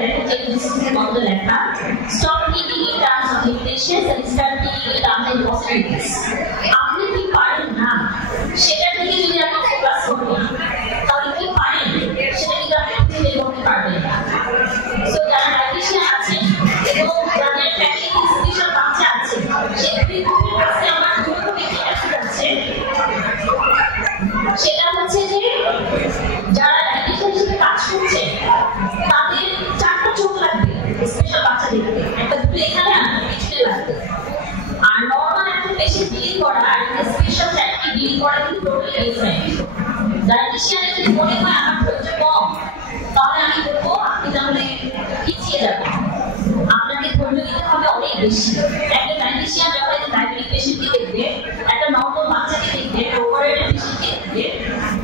দেখেন যে ডিসক্রিপশনের মধ্যে লেখা stop thinking in terms of limitations and start thinking in terms of possibilities. আপনি কি পারেন না সেটা থেকে যদি আপনি ফোকাস করেন তাহলে কি পারেন সেটা কিন্তু আপনি খুঁজে বের করতে পারবেন না। সো যারা ডায়াবেটিশিয়ান আছেন এবং যাদের ফ্যামিলি স্পেশাল বাচ্চা আছে সেক্ষেত্রে কাছে আমার দুটো বেশি মেসেজ আছে। সেটা হচ্ছে যে যারা ডায়াবেটিশিয়ান হিসেবে কাজ করছে তাদের 4টা চোখ লাগবে স্পেশাল বাচ্চা দেখতে, একটা দুটো এখানে আর পিছনে লাগবে। আর নর্মাল একটা পেশেন্ট ডিল করা আর স্পেশাল চাকরি ডিল করা কিন্তু টোটালি ডিফারেন্ট। ডায়াবেটিশিয়ানের যদি মনে হয় আমার ধৈর্য কম তাহলে আমি বলবো আপনি তাহলে পিছিয়ে যাবেন, আপনাকে ধৈর্য দিতে হবে অনেক বেশি। একটা ডায়াবেটিশিয়ান যখন একটা ডায়াবেটিক পেশেন্টকে দেখবে, একটা নর্মাল বাচ্চাকে দেখবে, ওভারওয়েট পেশেন্টকে দেখবে,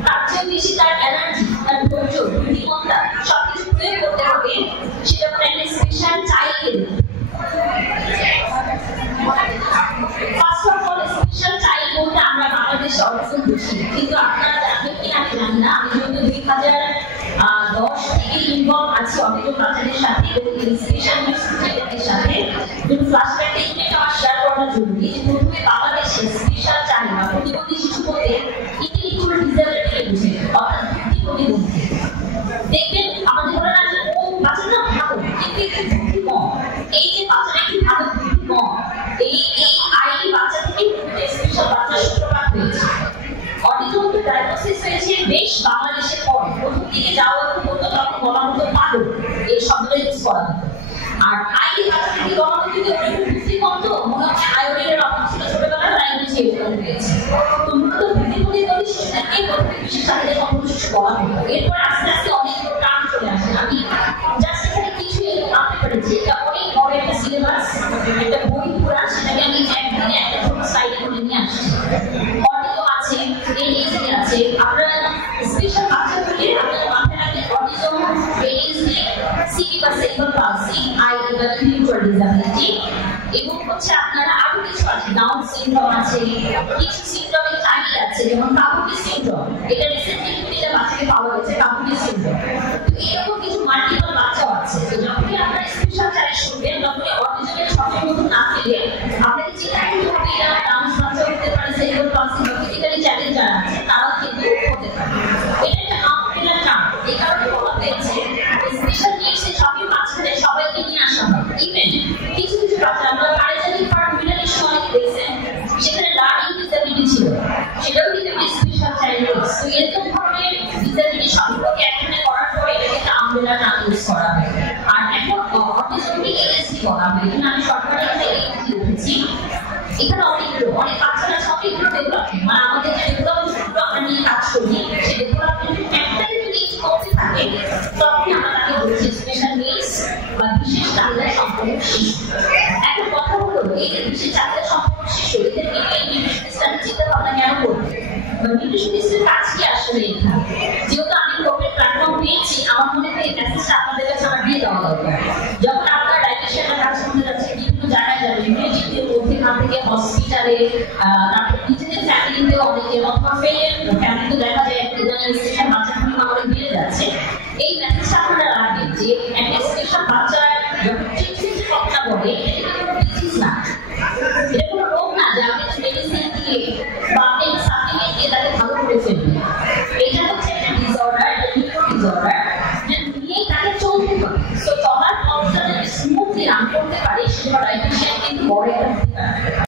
তার চেয়ে বেশি তার এনার্জি, তার ধৈর্য, বুদ্ধিমত্তা সবকিছু প্রয়োগ করতে হবে সেটা কোনো একটা স্পেশাল চাইল্ডকে দেখবে। First of all special child বলতে আমরা বাংলাদেশে অর্জন বুঝি, কিন্তু আপনারা জানবেন কিনা আমি জানি না। আমি যেহেতু 2010 থেকে ইনভলভ আছি অটিজম বাচ্চাদের সাথে এবং স্পেশাল নিডস স্টুডেন্টদের সাথে, কিন্তু ফ্ল্যাশব্যাক টেকনিকটা আমার শেয়ার করা জরুরি। প্রথমে বাংলাদেশে স্পেশাল চাইল্ড বা প্রতিবন্ধী শিশু বলতে ইন্টেলেকচুয়াল ডিসএবিলিটি বুঝে, অর্থাৎ বুদ্ধি প্রতিবন্ধী। দেখবেন আমাদের ধরে না যে ও বাচ্চাটা ভালো কিন্তু একটু বুদ্ধি কম, এই যে বাচ্চাটা একটু ভালো বুদ্ধি কম, এই আইডি বাচ্চা থেকে স্পেশাল বাচ্চার সূত্রপাত হয়েছে। অটিজম তো ডায়াগনোসিস হয়েছে বেশ বাংলাদেশের পর, প্রথম দিকে যাওয়া হতো তখন বলা হতো পাগল, এই শব্দটা ইউজ করা হতো। আর আইডি বাচ্চা থেকে বলা হতো যে ওর বুদ্ধি কম, তো মনে হয় আয়োডিনের অভাব ছিল ছোটবেলায়, তাই বুঝে এরকম হয়েছে। তো মূলত বুদ্ধি প্রতিবন্ধী শিশুদেরকে প্রথমে বিশেষ চাহিদা সম্পন্ন শিশু বলা হতো। এরপর আস্তে আস্তে অনেকগুলো টার্ম চলে আসে। আমি জাস্ট এখানে কিছু আনতে পেরেছি, এটা অনেক বড় একটা সিলেবাস, একটা বই পুরা, সেটাকে আমি একদিনে একটা ছোট স্লাইডে করে নিয়ে আসছি। অটিজম আছে, এডিএইচডি আছে। আপনারা স্পেশাল বাচ্চা বলে আপনারা মাথায় রাখবেন অটিজম, এডিএইচডি, সিডি বা সেরিব্রাল পালসি, আইডি বা ইন্টেলেকচুয়াল ডিসএবিলিটি, এবং হচ্ছে আপনারা আরো কিছু আছে, ডাউন সিনড্রোম আছে, কিছু সিনড্রোমের চাইল্ড আছে যেমন কাবুকি সিনড্রোম, এটা রিসেন্টলি দুইটা বাচ্চাকে পাওয়া গেছে কাবুকি সিনড্রোম। তো এরকম কিছু মাল্টিপল বাচ্চা আছে। তো যখনই আপনারা স্পেশাল চাইল্ড শুনবেন তখনই অটিজমের সঠিক মতো না পেলে আপনাকে চিন্তা করতে হবে এরা ডাউন বাচ্চা হতে পারে, সেরিব্রাল পালসি বা ফিজিক্যালি চ্যালেঞ্জ যারা আছে তারাও কিন্তু হতে পারে। এটা একটা আমব্রেলা টার্ম, এই কারণে বলা হয়েছে স্পেশাল নিডসের সবই বাচ্চাদের সবাইকে নিয়ে আসা হয়। ইভেন কিছু কিছু বাচ্চা আমরা প্যারাজাইটিক পার্টমিনালি সময় দেখছেন সেখানে লার্নিং ডিসএবিলিটি ছিল, সেটাও কিন্তু স্পেশাল চাইল্ড নিডস। তো এরকম ধরনের ডিসএবিলিটি সম্পর্কে একখানে করার পরে এটাকে একটা আমব্রেলা টার্ম ইউজ করা হয়। আর এখন অটিজমকে এএসডি বলা হয়। এখানে আমি সরকারি একটা এএসডি লিখেছি। এখানে অনেক বাচ্চারা অনেকগুলো ডেভেলপমেন্ট, মানে আমাদের যে ডেভেলপমেন্ট আমরা নিয়ে কাজ করি সেই ডেভেলপমেন্ট একটাই যদি কমতে থাকে তখন আমরা তাকে বলছি স্পেশাল নিডস বা বিশেষ চাহিদা সম্পন্ন শিশু। এখন কথা হলো এই যে বিশেষ চাহিদা সম্পন্ন শিশু, এদেরকে এই নিউট্রিশনিস্টরা চিন্তা ভাবনা কেন করবে বা নিউট্রিশনিস্টের কাজ কি আসলে এখানে? যেহেতু আমি কোভিড প্ল্যাটফর্ম পেয়েছি, আমার মনে হয় এই মেসেজটা আপনাদের কাছে আমার দিয়ে দেওয়া দরকার। যখন আপনারা ডায়াবেটিশিয়ানের কাজ করতে যাচ্ছেন বিভিন্ন জায়গায় যাবেন, ইউনিভার্সিটির মধ্যেখান থেকে হসপিটালে, তারপর নিজেদের ফ্যামিলিতে অনেকে অথবা ফ্যামিলিতে দেখা যায় ইদানিং স্পেশাল বাচ্চা সংখ্যা অনেক বেড়ে যাচ্ছে। এই মেসেজটা আপনারা রাখবেন যে একটা স্পেশাল বাচ্চার যখন ট্রিটমেন্টের কথা বলে এটা কোনো ডিজিজ না, এটা কোনো রোগ না যে আপনি মেডিসিন দিয়ে বা আপনি সাপ্লিমেন্ট দিয়ে তাকে ভালো করে ফেলবেন। এটা হচ্ছে একটা ডিসঅর্ডার, একটা নিউরো ডিসঅর্ডার, যে নিয়ে তাকে চলতে হবে। সো চলার পথটা যদি স্মুথলি রান করতে পারে সেটা ডায়াবেটিশিয়ান কিন্তু বড় একটা